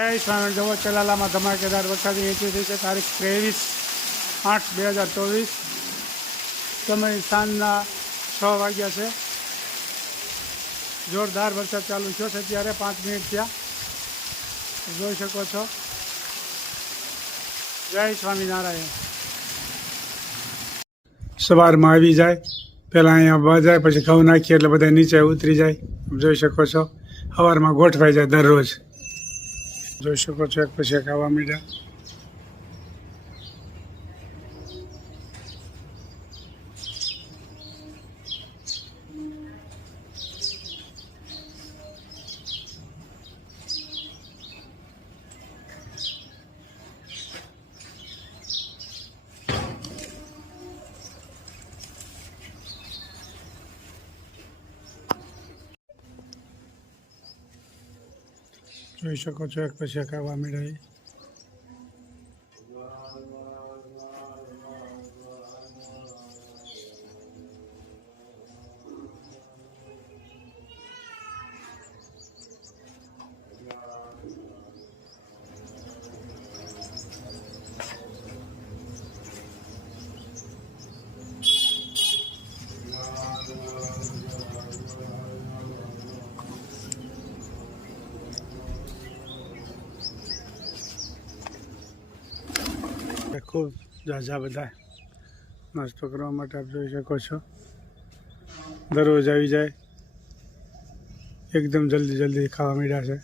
સ્વામી જવો ચલાલામાં ધમાકેદાર વરસાદી વેચી થઈ છે. તારીખ 23/8/2024. સમય સાંજના 6 વાગ્યા છે. જોરદાર વરસાદ ચાલુ થયો છે. અત્યારે 5 મિનિટ થયા, જોઈ શકો છો. જય સ્વામિનારાયણ. સવારમાં આવી જાય, પહેલાં અહીંયા બજાય, પછી ઘઉં નાખીએ એટલે બધા નીચે ઉતરી જાય. જોઈ શકો છો, સવારમાં ગોઠવાઈ જાય દરરોજ. જોઈ શકો છો, એક પછી એક આવવા માંડ્યા. જોઈ શકો છો, એક પછી એક આવવા માંડ્યા. ખૂબ ઝાઝા બધા નાસ્તો કરવા માટે આપ જોઈ શકો છો. દરરોજ આવી જાય, એકદમ જલ્દી ખાવા માંડ્યા છે.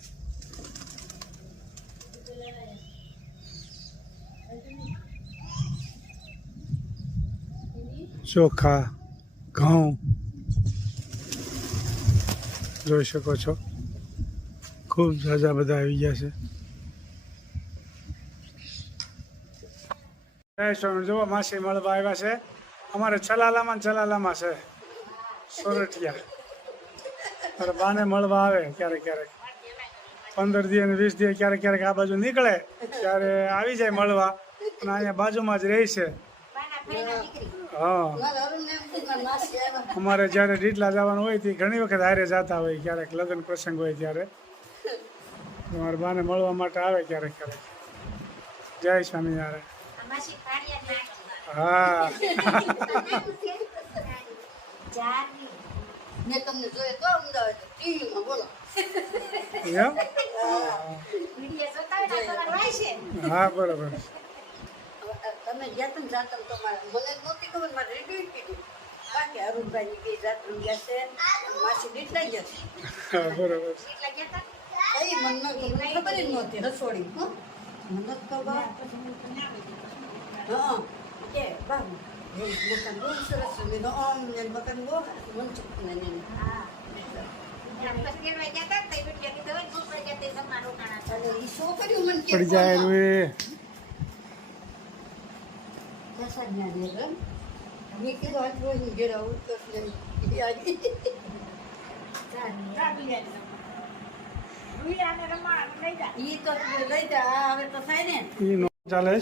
ચોખા, ઘઉં જોઈ શકો છો, ખૂબ ઝાઝા બધા આવી ગયા છે. જુઓ, માસી મળવા આવ્યા છે. અમારે ચલાલામાં છે સોરઠિયા. મારે બાને મળવા આવે ક્યારેક 15 દી અને 20 દી ક્યારેક આ બાજુ નીકળે ત્યારે આવી જાય મળવા. અને અહીંયા બાજુમાં જ રહે છે. હા, અમારે જ્યારે ડીટલા જવાનું હોય તે ઘણી વખત હારે જતા હોય. ક્યારેક લગ્ન પ્રસંગ હોય ત્યારે મારા બાને મળવા માટે આવે ક્યારેક. જય સ્વામિનારાયણ. હા, મેં તમને જોયો તો અમદાવાદ ટીવીમાં. બોલો. હા, બરોબર. તમે ગયા તમે જાતમ તમારે મને નહોતી ખબર, મારે રેડિયો કીધું. બાકી અરુણભાઈ ની જાતમ ગયા છે, માસી દીટલા ગયા છે. હા, બરોબર. મને ખબર જ નહોતી રસોડી. મને ખબર. હા, કે બાબુ મકાન બહુ સરસ છે. આમ ને મકાન બહુ મનચુક ને પડી જાય મેં કીધું આજ રોજ ઘેર આવું તો લઈ જા. હવે તો થાય ને ચાલે.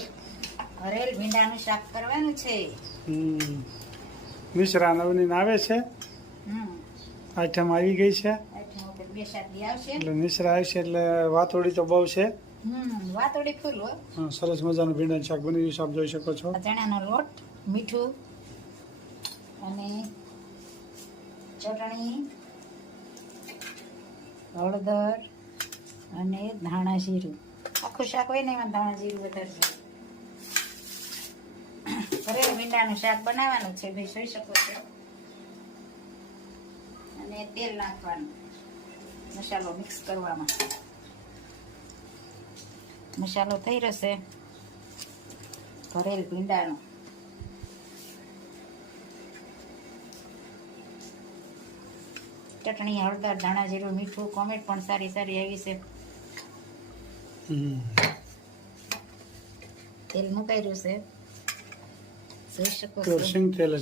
ભરેલ ભીંડાનું શાક કરવાનું છે. મિશ્રા નવની આવે છે. આઠમ આવી ગઈ છે એટલે મિશ્રા આવશે એટલે વાતોડી તો બહુ છે. વાતોડી ફૂલ હોય. સરસ મજાનું ભીંડાનું શાક બની ગયું છે, આપ જોઈ શકો છો. ચણાનો લોટ, મીઠું અને ચટણી, હળદર અને ધાણા જીરું. આખું શાક હોય ને એમાં ધાણા જીરું વધારે છે. ભરેલ ભીંડાનું શાક બનાવવાનું છે ભાઈ, જોઈ શકો છો. અને તેલ નાખવાનું, મસાલો મિક્સ કરવામાં. મસાલો થઈ રહેશે ભરેલ ભીંડાનો. ચટણી, હળદર, ધાણા જીરું, મીઠું, કોમેટ પણ સારી આવી છે. તેલ મુકાઈ રહ્યું છે, જોઈ શકો છો. સિંગ તેલ જ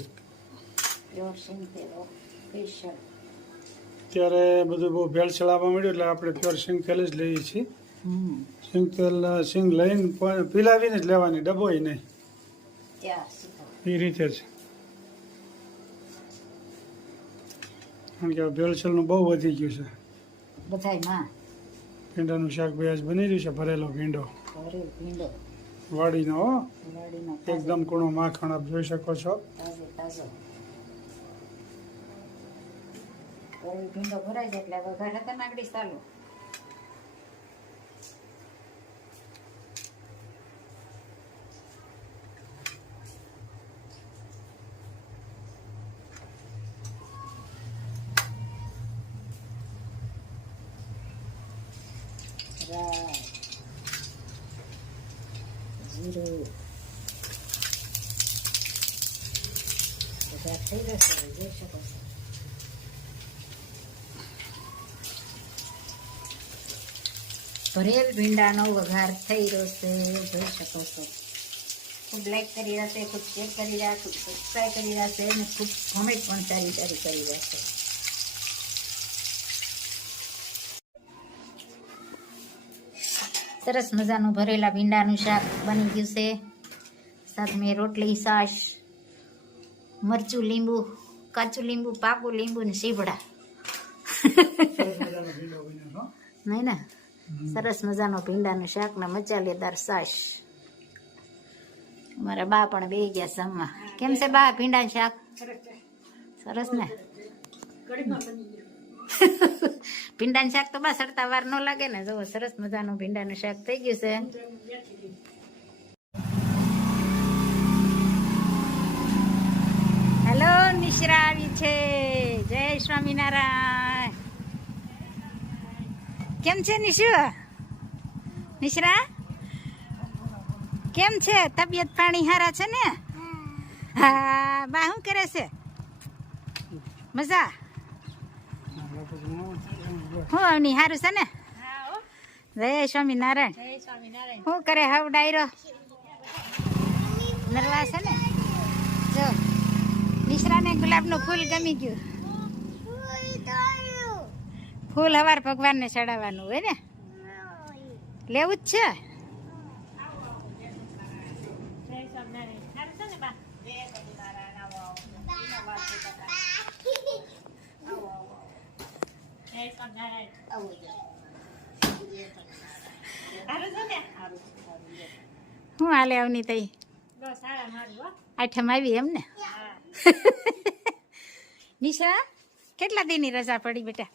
પ્યોર સિંગ તેલ સ્પેશિયલ. ત્યારે બધું બહુ ભેળસેળ આવવા મળ્યું એટલે આપણે પ્યોર સિંગ તેલ જ લઈએ છીએ. સિંગ તેલ સિંગ લઈને પીલાવીને જ લેવાની, ડબ્બોય નહીં. એ રીતે જ. કારણ કે ભેળસેળનું બહુ વધી ગયું છે બધાયમાં. ભીંડાનું શાક ભાઈ આજ બની રહ્યું છે, ભરેલો ભીંડો ભરેલ ભીંડો વાડીનો હો. વાડીનો એકદમ કૂણો માખણ આપ જોઈ શકો છો. તાજો તાજો ભરેલ ભીંડો ભરાઈ જાય એટલે વઘાર હતા નાગડી ચાલુ. રાઈ જીરું બધા થઈ જશે જોઈ શકો છો. ભરેલ ભીંડાનો વઘાર થઈ રહ્યો છે જોઈ શકો છો. ખૂબ લાઈક કરી રહ્યા છે, ખૂબ શેર કરી રહ્યા, ખૂબ સબસ્ક્રાઈબ કરી રહ્યા છે અને ખૂબ કોમેન્ટ પણ સારી સારી કરી રહ્યા છે. સરસ મજાનું ભરેલા ભીંડાનું શાક બની ગયું છે. સાથે રોટલી, છાશ, મરચું, લીંબુ, કાચું લીંબુ, પાકું લીંબુ ને સીભડા. નહીં ને સરસ મજાનો ભીંડાનું શાક ને મચાલેદાર છાશ. અમારા બા પણ બે ગયા જમવા. કેમ છે બા ભીંડાનું શાક? સરસ ને. ભીંડાનું શાક તો બા સરતા વાર ન લાગે ને. જો સરસ મજાનું ભીંડાનું શાક થઈ ગયું છે. હેલો, નિશ્રા આવી છે. જય સ્વામિનારાયણ. કેમ છે નિશુ? નિશ્રા કેમ છે? તબિયત પાણી હારા છે ને? હા. બા શું કરે છે? મજા? હું અવની હારું છે ને? જય સ્વામિનારાયણ. શું કરે હવ ડાયરો? નરવા છે ને? જો નિશ્રાને ગુલાબનું ફૂલ ગમી ગયું. ફૂલ હવાર ભગવાનને ચડાવવાનું હોય ને, લેવું જ છે. હું હાલે આવની તઈ આઠમ આવી એમ ને? નિશા કેટલા દિનની રજા પડી બેટા?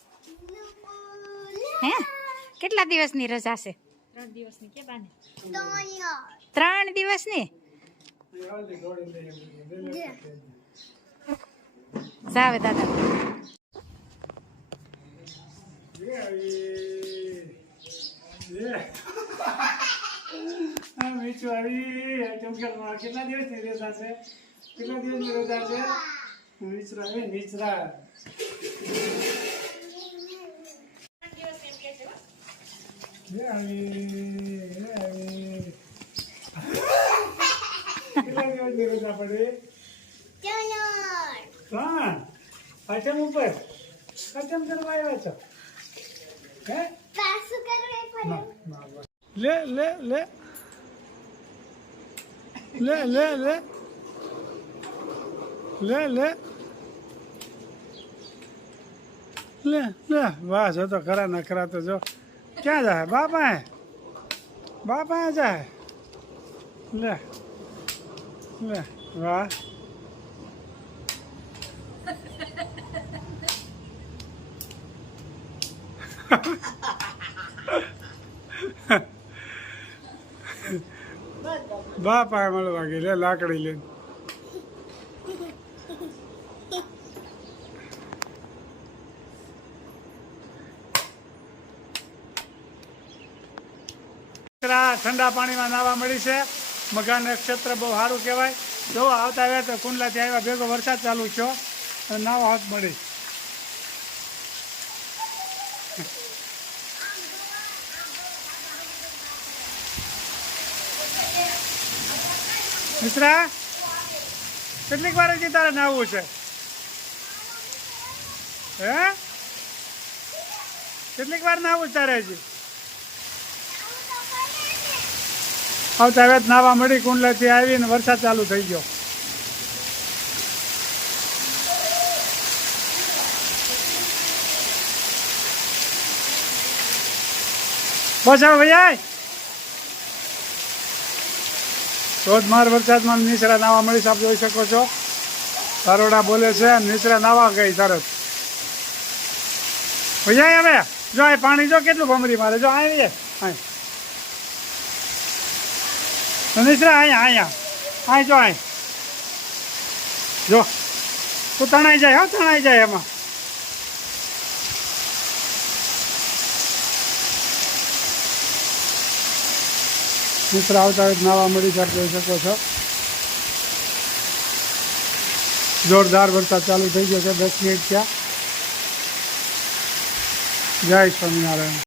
હે કેટલા દિવસની રજા છે? 3 દિવસની કે બાને? 3 દિવસની. જાવે દાદા. કેટલા દિવસની રજા છે? કેટલા દિવસની રજા છે? નીચરા નીચરા કેટલા દિવસની રજા પડી? 3. આઠમ ઉપર આઠમ કરવા આવ્યા છો? હે લે લે લે લે લે લે લે લે લે લે. વાહ જો તો ખરા ના ખરા તો જો. ક્યાં જાય? બાપા બાપા જાય. લે લે વાહ. બાપા મળવા ગઈ લે લાકડી લઈને. ઠંડા પાણીમાં નાવા મળી છે. મઘા નક્ષત્ર બહુ સારું કહેવાય. જો આવતા આવ્યા તો કુંડલાથી આવ્યા ભેગો વરસાદ ચાલુ થયો અને નાવા હાથ મળી. મિશ્રા કેટલીક વાર હજી તારે નાવું છે? હે કેટલીક વાર નાવું તારે હજી? આવતા હવે નાવા મળી કુંડલાથી આવીને વરસાદ ચાલુ થઈ ગયો. બસ હવે ભાઈ ધોધમાર વરસાદમાં નિસરા નાવા મળી આપ જોઈ શકો છો. તારોડા બોલે છે, નિસરા નાવા ગઈ તરત. ભાઈ હવે જો આ પાણી જો કેટલું ભમરી મારે, જો આવી નિસરા અહીંયા જો જો તું તણાઈ જાય, હા તણાઈ જાય એમાં. નિસરા આવતા હોય નાવા મળી આપ જોઈ શકો છો. જોરદાર વરસાદ ચાલુ થઈ ગયો છે, 10 મિનિટ થયા. જય સ્વામિનારાયણ.